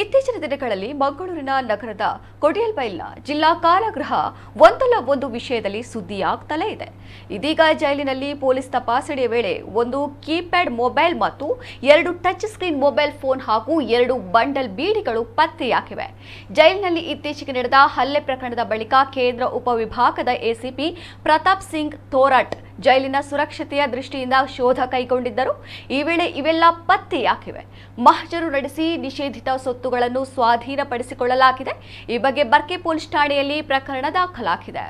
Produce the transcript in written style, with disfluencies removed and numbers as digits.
ಇತ್ತೀಚಿನ ದಿನಗಳಲ್ಲಿ ಮಂಗಳೂರಿನ ನಗರದ ಕೊಡಿಯಲ್ಬೈಲ್ನ ಜಿಲ್ಲಾ ಕಾರಾಗೃಹ ಒಂದಲ್ಲ ಒಂದು ವಿಷಯದಲ್ಲಿ ಸುದ್ದಿಯಾಗ್ತಲೇ ಇದೆ. ಇದೀಗ ಜೈಲಿನಲ್ಲಿ ಪೊಲೀಸ್ ತಪಾಸಣೆಯ ವೇಳೆ ಒಂದು ಕೀಪ್ಯಾಡ್ ಮೊಬೈಲ್ ಮತ್ತು 2 ಟಚ್ ಸ್ಕ್ರೀನ್ ಮೊಬೈಲ್ ಫೋನ್ ಹಾಗೂ 2 ಬಂಡಲ್ ಬೀಡಿಗಳು ಪತ್ತೆಯಾಗಿವೆ. ಜೈಲಿನಲ್ಲಿ ಇತ್ತೀಚೆಗೆ ನಡೆದ ಹಲ್ಲೆ ಪ್ರಕರಣದ ಬಳಿಕ ಕೇಂದ್ರ ಉಪವಿಭಾಗದ ಎಸಿಪಿ ಪ್ರತಾಪ್ ಸಿಂಗ್ ಥೋರಾಟ್ ಜೈಲಿನ ಸುರಕ್ಷತೆಯ ದೃಷ್ಟಿಯಿಂದ ಶೋಧ ಕೈಗೊಂಡಿದ್ದರು. ಈ ವೇಳೆ ಇವೆಲ್ಲ ಪತ್ತೆಯಾಗಿವೆ. ಮಹಜರು ನಡೆಸಿ ನಿಷೇಧಿತ ಸೊತ್ತುಗಳನ್ನು ಸ್ವಾಧೀನಪಡಿಸಿಕೊಳ್ಳಲಾಗಿದೆ. ಈ ಬಗ್ಗೆ ಬರ್ಕೆ ಪೊಲೀಸ್ ಠಾಣೆಯಲ್ಲಿ ಪ್ರಕರಣ ದಾಖಲಾಗಿದೆ.